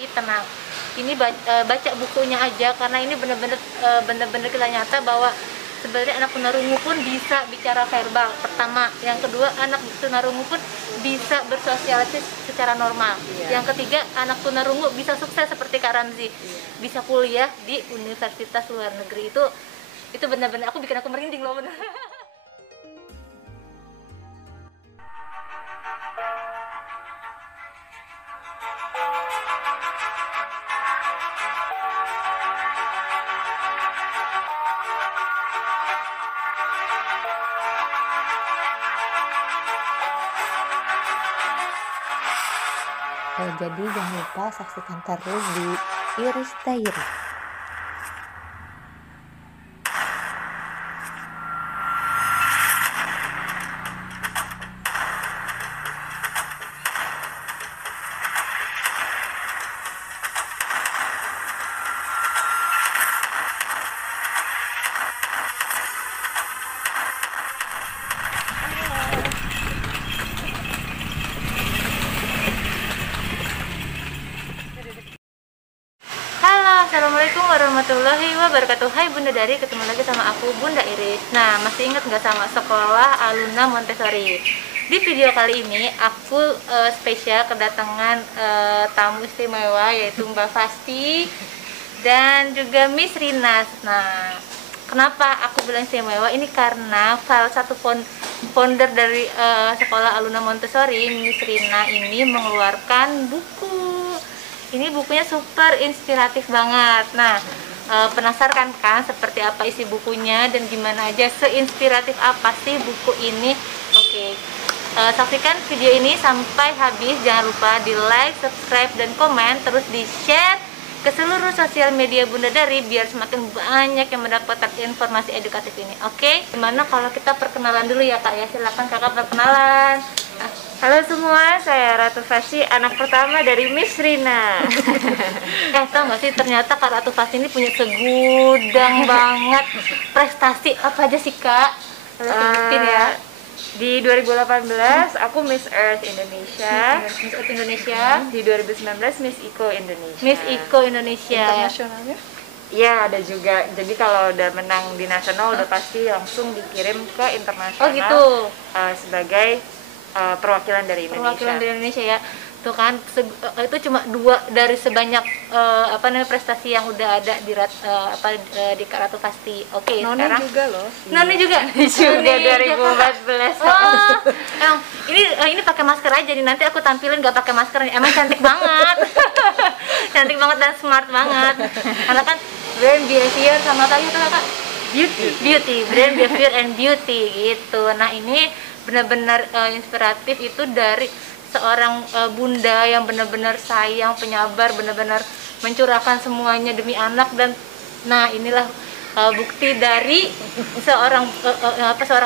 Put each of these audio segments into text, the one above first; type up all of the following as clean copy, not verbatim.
Tenang, ini baca bukunya aja, karena ini bener-bener kita nyata bahwa sebenarnya anak tunarungu pun bisa bicara verbal. Pertama, yang kedua, anak tunarungu pun bisa bersosialisasi secara normal. Yang ketiga, anak tunarungu bisa sukses seperti Kak Ramzi, bisa kuliah di universitas luar negeri. Itu benar-benar bikin aku merinding loh, bener. Jadi jangan lupa saksikan terus di Iris Diary. Assalamualaikum warahmatullahi wabarakatuh. Hai Bunda Dari, ketemu lagi sama aku Bunda Iris. Nah, masih ingat nggak sama sekolah Aluna Montessori? Di video kali ini aku spesial kedatangan tamu istimewa, yaitu Mbak Fasti dan juga Miss Rina. Nah, kenapa aku bilang istimewa? Ini karena salah satu founder dari sekolah Aluna Montessori, Miss Rina ini mengeluarkan buku. Ini bukunya super inspiratif banget. Nah, penasaran kan seperti apa isi bukunya dan gimana aja, seinspiratif apa sih buku ini? Oke, saksikan video ini sampai habis. Jangan lupa di like, subscribe, dan komen. Terus di share ke seluruh sosial media Bunda Dari biar semakin banyak yang mendapatkan informasi edukatif ini. Oke, gimana kalau kita perkenalan dulu ya Kak ya? Silakan Kakak perkenalan. Halo semua, saya Ratu Fasti, anak pertama dari Miss Rina. Tau gak sih, ternyata Kak Ratu Fasti ini punya segudang banget prestasi. Apa aja sih Kak? Sebutin ya. Di 2018 aku Miss Earth Indonesia. Miss Earth Indonesia. Di 2019 Miss Eco Indonesia. Miss Eco Indonesia. Internasionalnya? Iya, ada juga. Jadi kalau udah menang di nasional udah pasti langsung dikirim ke internasional. Oh gitu. Sebagai perwakilan dari Indonesia. Perwakilan dari Indonesia ya. Tuh kan, itu cuma 2 dari sebanyak prestasi yang udah ada di di Kak Ratu Fasti. Oke, Noni sekarang juga loh. Noni juga. Juga 2014. Oh, ini pakai masker aja. Jadi nanti aku tampilin gak pakai masker. Emang cantik banget. Cantik banget dan smart banget. Karena kan brand behavior sama tadi tuh Kak, beauty, brand behavior and beauty gitu. Nah, ini benar-benar inspiratif itu dari seorang bunda yang benar-benar sayang, penyabar, benar-benar mencurahkan semuanya demi anak. Dan nah, inilah bukti dari seorang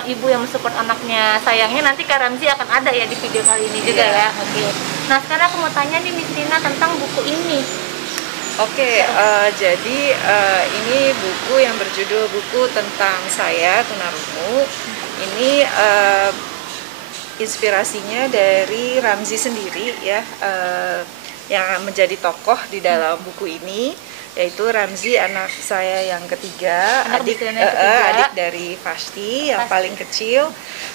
ibu yang mensupport anaknya. Sayangnya nanti Kak Ramzi akan ada ya di video kali ini juga ya. Oke. Nah, sekarang aku mau tanya nih Miss Rina tentang buku ini. Oke, jadi ini buku yang berjudul Buku Tentang Saya Tunarungu. Ini inspirasinya dari Ramzi sendiri ya, yang menjadi tokoh di dalam buku ini, yaitu Ramzi, anak saya yang ketiga, adik dari Fasti yang paling kecil.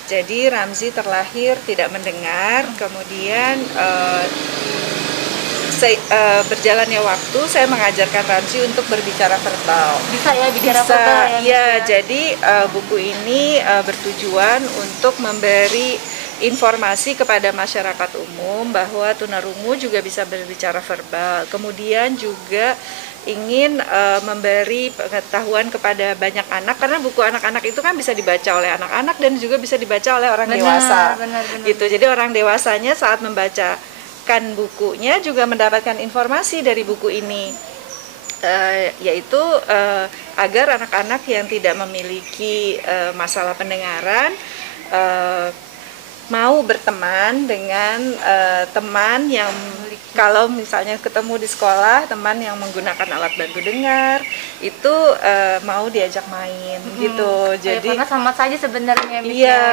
Jadi Ramzi terlahir tidak mendengar, kemudian berjalannya waktu saya mengajarkan Ramzi untuk berbicara verbal. Bisa ya bicara verbal ya? Iya, jadi buku ini bertujuan untuk memberi informasi kepada masyarakat umum bahwa tunarungu juga bisa berbicara verbal. Kemudian juga ingin memberi pengetahuan kepada banyak anak, karena buku anak-anak itu kan bisa dibaca oleh anak-anak dan juga bisa dibaca oleh orang dewasa. Benar. Gitu. Jadi orang dewasanya saat membaca bukunya juga mendapatkan informasi dari buku ini, yaitu agar anak-anak yang tidak memiliki masalah pendengaran mau berteman dengan teman yang kalau misalnya ketemu di sekolah, teman yang menggunakan alat bantu dengar itu mau diajak main gitu. Jadi karena sama saja sebenarnya. Iya,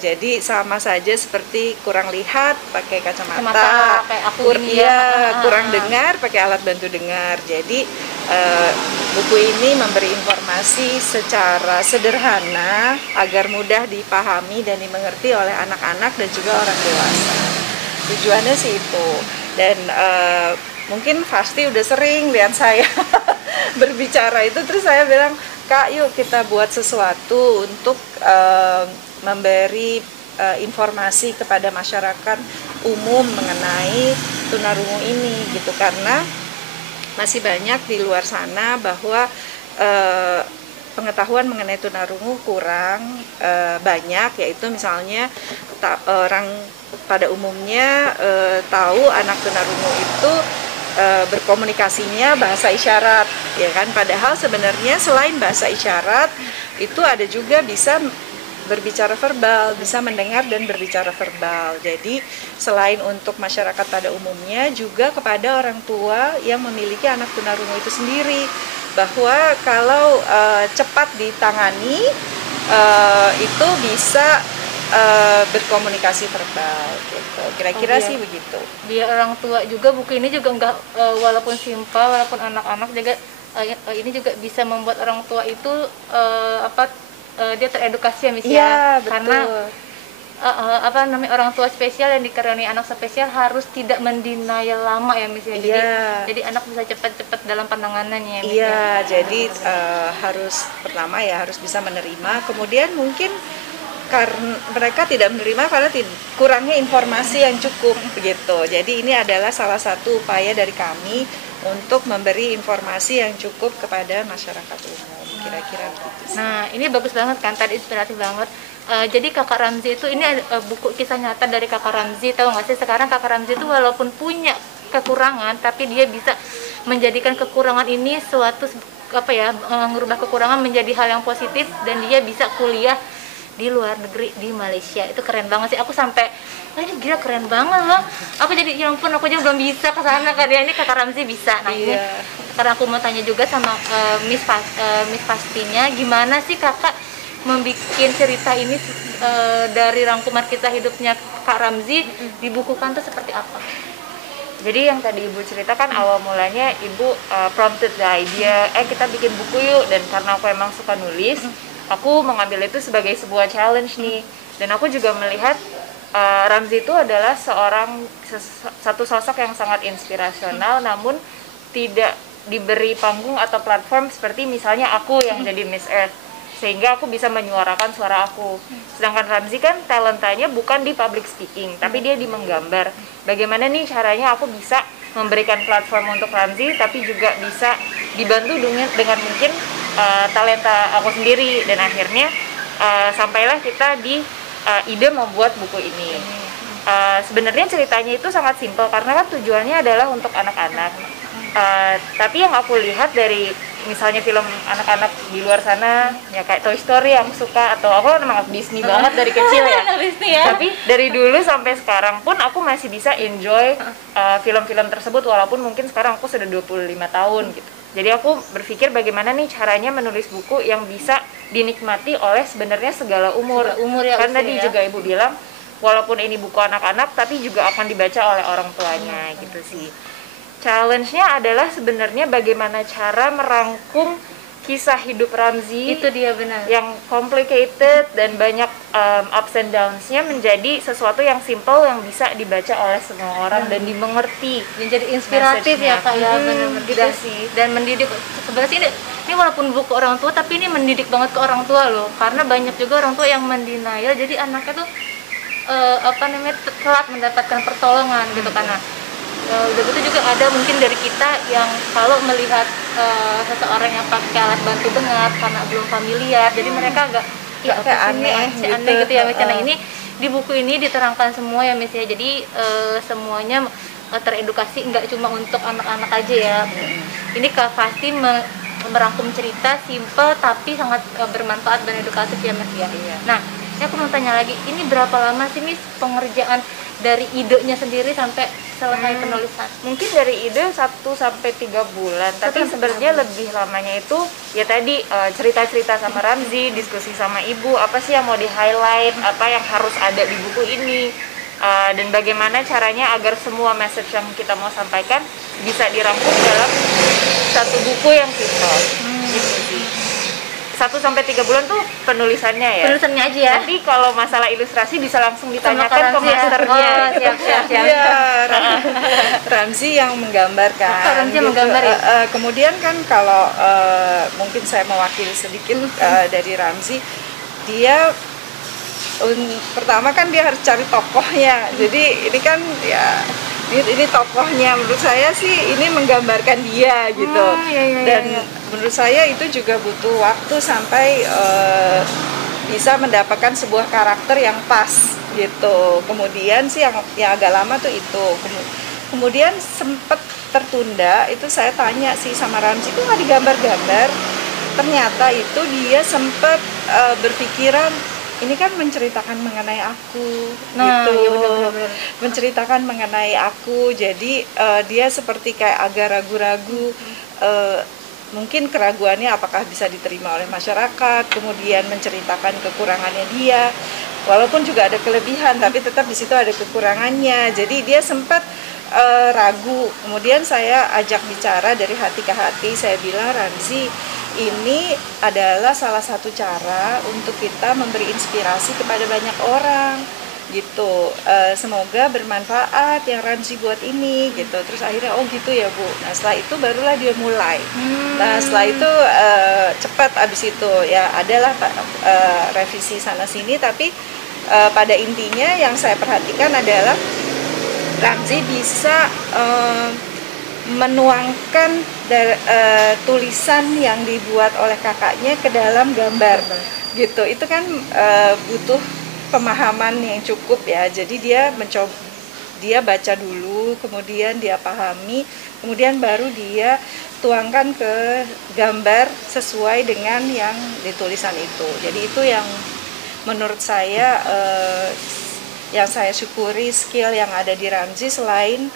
jadi sama saja seperti kurang lihat pakai kacamata, kayak aku ini kurang dengar pakai alat bantu dengar. Jadi buku ini memberi informasi secara sederhana agar mudah dipahami dan dimengerti oleh anak-anak dan juga orang dewasa. Tujuannya sih itu. Dan mungkin pasti udah sering lihat saya berbicara itu, terus saya bilang, Kak, yuk kita buat sesuatu untuk memberi informasi kepada masyarakat umum mengenai tunarungu ini gitu, karena masih banyak di luar sana bahwa pengetahuan mengenai tunarungu kurang banyak, yaitu misalnya orang pada umumnya tahu anak tunarungu itu berkomunikasinya bahasa isyarat, ya kan? Padahal sebenarnya selain bahasa isyarat itu ada juga bisa berbicara verbal, bisa mendengar dan berbicara verbal. Jadi selain untuk masyarakat pada umumnya, juga kepada orang tua yang memiliki anak tunarungu itu sendiri, bahwa kalau cepat ditangani itu bisa berkomunikasi verbal gitu. Kira-kira sih begitu. Biar orang tua juga buku ini juga enggak walaupun simpel, walaupun anak-anak juga ini juga bisa membuat orang tua itu dia teredukasi ya misalnya. Iya, betul. Karena orang tua spesial yang dikaruniai anak spesial harus tidak mendenial lama ya misalnya. Jadi anak bisa cepat-cepat dalam penanganannya ya. Iya, jadi harus pertama ya harus bisa menerima, kemudian mungkin karena mereka tidak menerima karena kurangnya informasi yang cukup begitu. Jadi ini adalah salah satu upaya dari kami untuk memberi informasi yang cukup kepada masyarakat umum, kira-kira begitu. Nah, ini bagus banget kan, tadi inspiratif banget. Jadi Kakak Ramzi itu, ini buku kisah nyata dari Kakak Ramzi, tahu nggak sih? Sekarang Kakak Ramzi itu walaupun punya kekurangan, tapi dia bisa menjadikan kekurangan ini suatu mengubah kekurangan menjadi hal yang positif, dan dia bisa kuliah di luar negeri, di Malaysia. Itu keren banget sih. Aku sampai, ini gila keren banget loh. Aku jadi, ya ampun, aku aja belum bisa ke sana kan. Ini Kakak Ramzi bisa. Nah ini sekarang aku mau tanya juga sama Miss Pastinya, gimana sih Kakak membuat cerita ini dari rangkuman kisah hidupnya Kak Ramzi dibukukan tuh seperti apa? Jadi yang tadi Ibu ceritakan awal mulanya Ibu prompted the idea, kita bikin buku yuk. Dan karena aku emang suka nulis, aku mengambil itu sebagai sebuah challenge nih. Dan aku juga melihat Ramzi itu adalah satu sosok yang sangat inspirasional, namun tidak diberi panggung atau platform seperti misalnya aku yang jadi Miss Earth, sehingga aku bisa menyuarakan suara aku. Sedangkan Ramzi kan talentanya bukan di public speaking, tapi dia di menggambar. Bagaimana nih caranya aku bisa memberikan platform untuk Ramzi, tapi juga bisa dibantu dengan mungkin talenta aku sendiri. Dan akhirnya sampailah kita di ide membuat buku ini. Sebenarnya ceritanya itu sangat simpel karena kan tujuannya adalah untuk anak-anak. Tapi yang aku lihat dari misalnya film anak-anak di luar sana, ya kayak Toy Story yang suka, atau aku memang Disney banget dari kecil ya. Tapi dari dulu sampai sekarang pun aku masih bisa enjoy film-film tersebut, walaupun mungkin sekarang aku sudah 25 tahun gitu. Jadi aku berpikir bagaimana nih caranya menulis buku yang bisa dinikmati oleh sebenarnya segala umur ya, karena tadi juga Ibu bilang walaupun ini buku anak-anak tapi juga akan dibaca oleh orang tuanya gitu sih. Challenge-nya adalah sebenarnya bagaimana cara merangkum kisah hidup Ramzi, itu dia benar, yang complicated dan banyak ups and downs-nya menjadi sesuatu yang simple yang bisa dibaca oleh semua orang dan dimengerti, menjadi inspiratif ya Kak ya, benar-benar gitu sih. Dan mendidik. Sebenarnya ini walaupun buku orang tua tapi ini mendidik banget ke orang tua loh, karena banyak juga orang tua yang mendenial, jadi anaknya tuh telat mendapatkan pertolongan gitu karena udah gitu juga ada mungkin dari kita yang kalau melihat seseorang yang pakai alat bantu dengar karena belum familiar, jadi mereka agak kayak aneh gitu ya Miss. Nah ini di buku ini diterangkan semua ya Miss ya, jadi semuanya teredukasi, nggak cuma untuk anak-anak aja ya. Ini Kak Fasti merangkum cerita simple tapi sangat bermanfaat dan edukatif ya Miss ya. Nah Aku mau tanya lagi, ini berapa lama sih Miss pengerjaan dari idenya sendiri sampai selesai penulisan? Mungkin dari ide 1 sampai 3 bulan, tapi 1 sampai 3 sebenarnya bulan. lebih lamanya itu ya tadi cerita-cerita sama Ramzi, diskusi sama ibu, apa sih yang mau di highlight, apa yang harus ada di buku ini, dan bagaimana caranya agar semua message yang kita mau sampaikan bisa dirangkum dalam satu buku yang simple. Gitu sih. 1 sampai 3 bulan tuh penulisannya ya. Penulisannya aja ya? Nanti kalau masalah ilustrasi bisa langsung ditanyakan ke Ramzi ya? masternya. Oh, siap. Iya, Ramzi yang menggambarkan. Oh, Ramzi yang menggambar ya? Kemudian kan kalau mungkin saya mewakili sedikit dari Ramzi, dia pertama kan dia harus cari tokohnya. Jadi ini kan ya ini tokohnya, menurut saya sih ini menggambarkan dia gitu. Dan menurut saya itu juga butuh waktu sampai bisa mendapatkan sebuah karakter yang pas gitu. Kemudian sih yang agak lama tuh itu. Kemudian sempat tertunda, itu saya tanya sih sama Ramzi, itu nggak digambar-gambar. Ternyata itu dia sempat berpikiran, ini kan menceritakan mengenai aku, gitu. Iya, benar. Menceritakan mengenai aku, jadi dia seperti kayak agak ragu-ragu, mungkin keraguannya apakah bisa diterima oleh masyarakat, kemudian menceritakan kekurangannya dia, walaupun juga ada kelebihan, tapi tetap di situ ada kekurangannya. Jadi dia sempat ragu. Kemudian saya ajak bicara dari hati ke hati, saya bilang, Ramzi, ini adalah salah satu cara untuk kita memberi inspirasi kepada banyak orang gitu. Semoga bermanfaat yang Ramzi buat ini gitu. Terus akhirnya oh gitu ya Bu. Nah setelah itu barulah dia mulai. Nah setelah itu cepat abis itu ya adalah revisi sana sini, tapi pada intinya yang saya perhatikan adalah Ramzi bisa menuangkan tulisan yang dibuat oleh kakaknya ke dalam gambar gitu. Itu kan butuh pemahaman yang cukup ya. Jadi dia baca dulu, kemudian dia pahami, kemudian baru dia tuangkan ke gambar sesuai dengan yang ditulisan itu. Jadi itu yang menurut saya yang saya syukuri, skill yang ada di Ramzi. Selain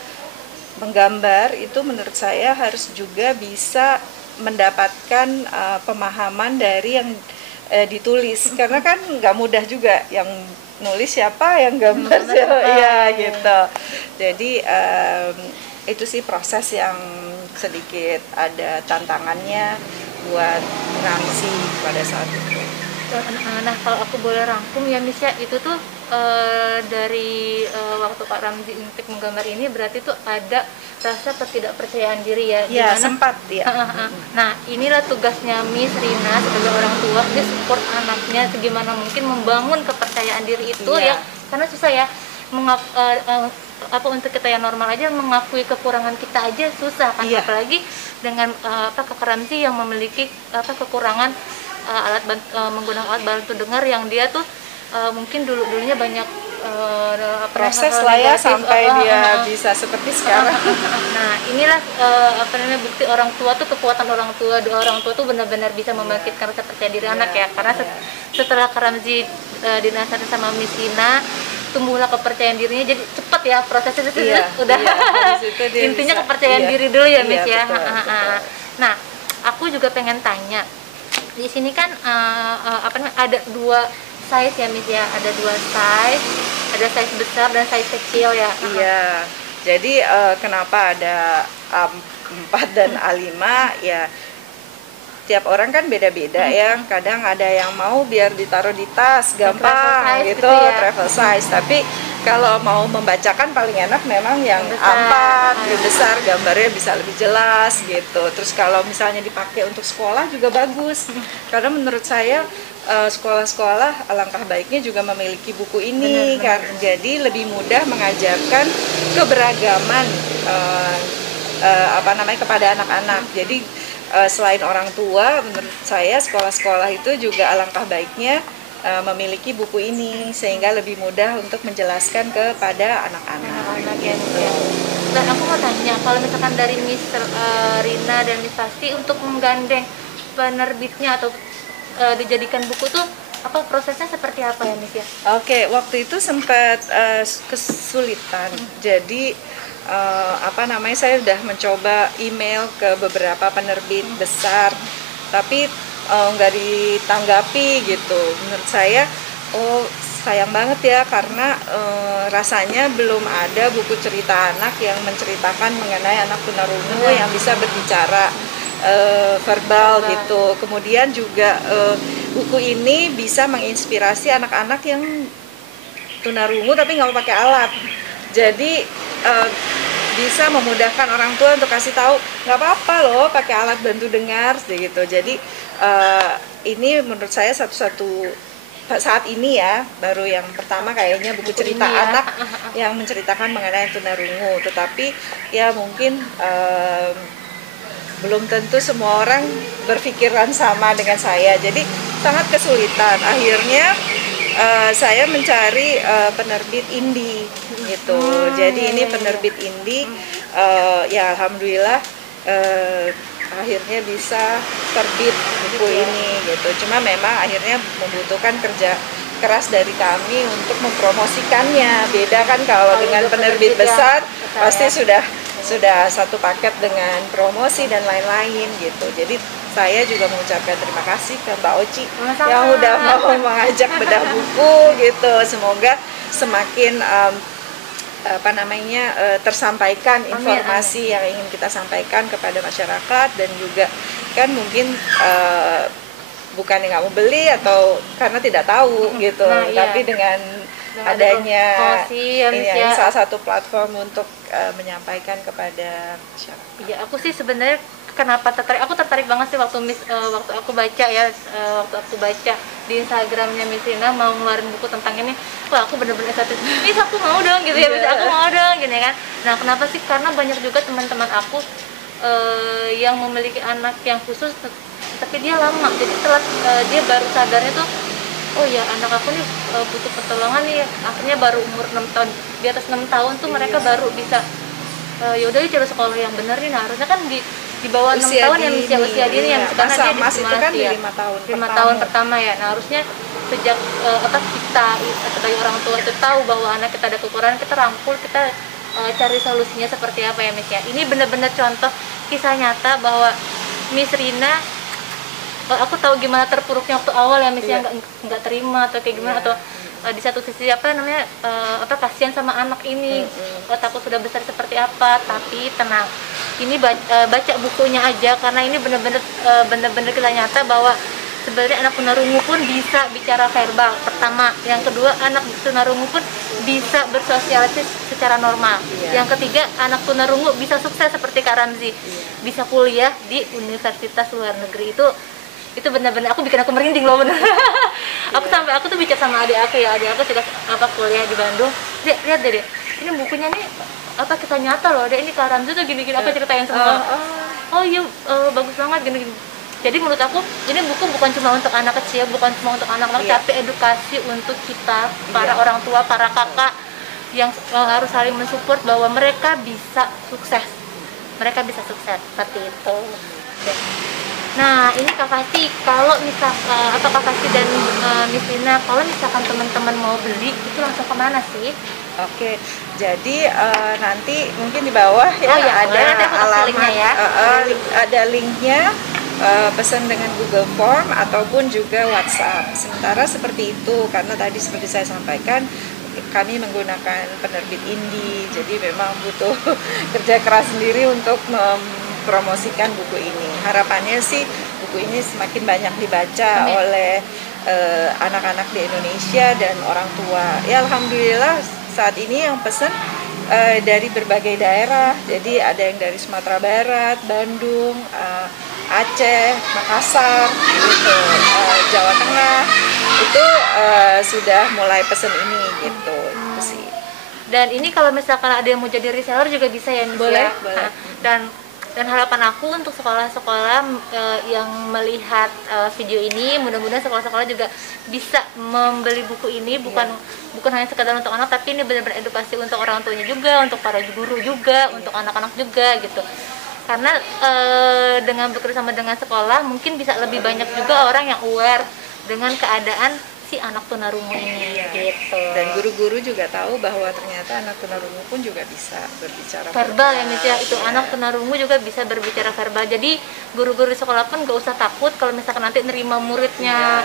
menggambar, itu menurut saya harus juga bisa mendapatkan pemahaman dari yang ditulis, karena kan nggak mudah juga, yang nulis siapa, yang gambar siapa, ya gitu. Jadi itu sih proses yang sedikit ada tantangannya buat Ramzi pada saat itu. Nah kalau aku boleh rangkum ya Miss ya, itu tuh dari waktu Pak Ramzi untuk menggambar ini berarti tuh ada rasa ketidakpercayaan diri ya? Ya, dimana, sempat ya. Nah inilah tugasnya Miss Rina sebagai orang tua, dia support anaknya segimana mungkin membangun kepercayaan diri itu ya, karena susah ya untuk kita yang normal aja mengakui kekurangan kita aja susah kan, apalagi dengan Kakak Ramzi yang memiliki kekurangan menggunakan alat bantu dengar yang dia tuh mungkin dulunya banyak proses lah ya sampai dia bisa seperti sekarang. Nah inilah bukti orang tua tuh, kekuatan orang tua, doa orang tua tuh benar-benar bisa membangkitkan rasa percaya diri anak ya, karena setelah Kak Ramzi dinasihatin sama Miss Rina, tumbuhlah kepercayaan dirinya, jadi cepet ya prosesnya udah intinya kepercayaan diri dulu ya Miss ya. Nah aku juga pengen tanya, di sini kan ada 2 size ya Miss ya, ada 2 size, ada size besar dan size kecil ya. Iya, jadi kenapa ada A4 dan A5 ya, tiap orang kan beda-beda ya. Kadang ada yang mau biar ditaruh di tas gampang gitu ya, travel size. Tapi kalau mau membacakan paling enak memang yang A4 lebih besar, gambarnya bisa lebih jelas gitu. Terus kalau misalnya dipakai untuk sekolah juga bagus, karena menurut saya sekolah-sekolah alangkah baiknya juga memiliki buku ini. Jadi lebih mudah mengajarkan keberagaman kepada anak-anak. Jadi selain orang tua, menurut saya sekolah-sekolah itu juga alangkah baiknya memiliki buku ini sehingga lebih mudah untuk menjelaskan kepada anak-anak. Dan aku mau tanya, kalau misalkan dari Miss Rina dan Miss Fasti untuk menggandeng penerbitnya atau dijadikan buku tuh apa prosesnya seperti apa ya Miss ya? Oke, waktu itu sempat kesulitan. Jadi saya sudah mencoba email ke beberapa penerbit besar, tapi nggak ditanggapi gitu. Menurut saya, sayang banget ya, karena rasanya belum ada buku cerita anak yang menceritakan mengenai anak tunarungu yang bisa berbicara verbal gitu. Kemudian juga buku ini bisa menginspirasi anak-anak yang tunarungu tapi nggak mau pakai alat. Jadi bisa memudahkan orang tua untuk kasih tahu nggak apa-apa loh pakai alat bantu dengar gitu. Jadi ini menurut saya satu-satu saat ini ya, baru yang pertama kayaknya buku cerita anak yang menceritakan mengenai tunarungu. Tetapi ya mungkin belum tentu semua orang berpikiran sama dengan saya, jadi sangat kesulitan. Akhirnya saya mencari penerbit indie gitu. Jadi ini penerbit indie, ya alhamdulillah akhirnya bisa terbit buku ini gitu. Cuma memang akhirnya membutuhkan kerja keras dari kami untuk mempromosikannya. Beda kan kalau dengan penerbit besar pasti sudah satu paket dengan promosi dan lain-lain gitu. Jadi saya juga mengucapkan terima kasih ke Mbak Oci yang udah mau mengajak bedah buku gitu. Semoga semakin tersampaikan informasi yang ingin kita sampaikan kepada masyarakat, dan juga kan mungkin bukan yang nggak mau beli atau karena tidak tahu gitu, tapi dengan adanya ini salah satu platform untuk menyampaikan kepada masyarakat. Iya, aku sih sebenarnya kenapa tertarik? Aku tertarik banget sih waktu aku baca ya, waktu aku baca di Instagramnya Miss Rina mau ngeluarin buku tentang ini, wah aku bener-bener excited. Miss aku mau dong gitu ya, Miss aku mau dong gini kan. Nah kenapa sih? Karena banyak juga teman-teman aku yang memiliki anak yang khusus, tapi dia lama, jadi telat, dia baru sadarnya tuh, oh ya anak aku nih butuh pertolongan nih, akhirnya baru umur 6 tahun, di atas 6 tahun tuh mereka baru bisa yaudah cari sekolah yang benar nih. Nah harusnya kan di bawah 6 tahun ya usia dini ya, karena dia itu kan di 5 tahun pertama ya. Nah harusnya sejak kita sebagai orang tua itu tahu bahwa anak kita ada kekurangan, kita rangkul, kita cari solusinya seperti apa ya Miss ya. Ini benar-benar contoh kisah nyata bahwa Miss Rina, aku tahu gimana terpuruknya waktu awal ya Miss ya, nggak terima atau kayak gimana, atau di satu sisi kasihan sama anak ini, takut sudah besar seperti apa. Tapi tenang, ini baca bukunya aja, karena ini benar-benar kisah nyata bahwa sebenarnya anak tunarungu pun bisa bicara verbal, pertama. Yang kedua, anak tunarungu pun bisa bersosialisasi secara normal. Yang ketiga, anak tunarungu bisa sukses seperti Kak Ramzi, bisa kuliah di universitas luar negeri. Itu benar-benar aku merinding loh bener. Aku tuh bicara sama adik aku sudah kuliah di Bandung. Lihat deh, ini bukunya nih kisah nyata loh, ini Kak Ramzi tuh gini-gini, aku ceritain semua. Oh iya, bagus banget gini-gini. Jadi menurut aku ini buku bukan cuma untuk anak kecil, bukan cuma untuk anak-anak, tapi edukasi untuk kita, para orang tua, para kakak yang harus saling mensupport bahwa mereka bisa sukses. Mereka bisa sukses seperti itu. Nah ini Kak Fasti, kalau misalkan Kak Fasti dan Miss Rina, kalau misalkan teman-teman mau beli itu langsung kemana sih? Oke, jadi nanti mungkin di bawah ya, ada alamat ya. Ada linknya, pesan dengan Google Form ataupun juga WhatsApp. Sementara seperti itu, karena tadi seperti saya sampaikan, kami menggunakan penerbit indie, jadi memang butuh kerja keras sendiri untuk mempromosikan buku ini. Harapannya sih buku ini semakin banyak dibaca oleh anak-anak di Indonesia dan orang tua. Ya alhamdulillah saat ini yang pesan dari berbagai daerah, jadi ada yang dari Sumatera Barat, Bandung, Aceh, Makassar, gitu, Jawa Tengah, itu sudah mulai pesen ini gitu, itu sih. Dan ini kalau misalkan ada yang mau jadi reseller juga bisa ya Miss? Boleh, ya? boleh. Dan harapan aku untuk sekolah-sekolah yang melihat video ini, mudah-mudahan sekolah-sekolah juga bisa membeli buku ini, bukan hanya sekedar untuk anak, tapi ini benar-benar edukasi untuk orang tuanya juga, untuk para guru juga, untuk anak-anak juga gitu. Karena dengan bekerjasama dengan sekolah mungkin bisa lebih banyak juga orang yang aware dengan keadaan si anak tunarungu ini gitu. Dan guru-guru juga tahu bahwa ternyata anak tunarungu pun juga bisa berbicara verbal ya Miss ya, itu anak tunarungu juga bisa berbicara verbal. Jadi guru-guru di sekolah pun gak usah takut kalau misalkan nanti nerima muridnya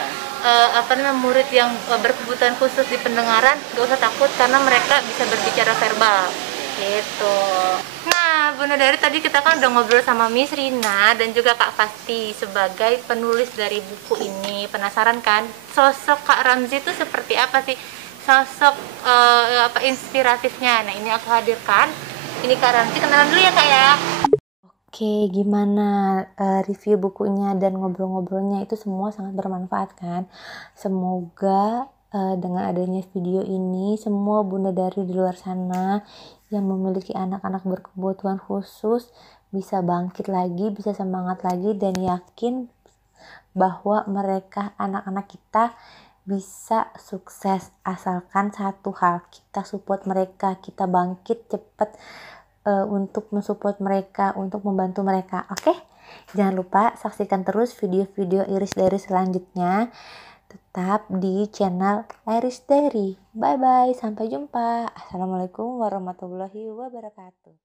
murid yang berkebutuhan khusus di pendengaran, gak usah takut karena mereka bisa berbicara verbal gitu. Nah Bunda Dari, tadi kita kan udah ngobrol sama Miss Rina dan juga Kak Fasti sebagai penulis dari buku ini. Penasaran kan sosok Kak Ramzi itu seperti apa sih, sosok inspiratifnya? Nah ini aku hadirkan, ini Kak Ramzi, kenalan dulu ya Kak ya. Oke, gimana review bukunya dan ngobrol-ngobrolnya itu semua sangat bermanfaat kan? Semoga dengan adanya video ini semua Bunda Dari di luar sana yang memiliki anak-anak berkebutuhan khusus bisa bangkit lagi, bisa semangat lagi, dan yakin bahwa mereka, anak-anak kita, bisa sukses asalkan satu hal, kita support mereka, kita bangkit cepat untuk mensupport mereka, untuk membantu mereka. Oke? Jangan lupa saksikan terus video-video Iris Diary selanjutnya tetap di channel Iris Diary. Bye bye, sampai jumpa. Assalamualaikum warahmatullahi wabarakatuh.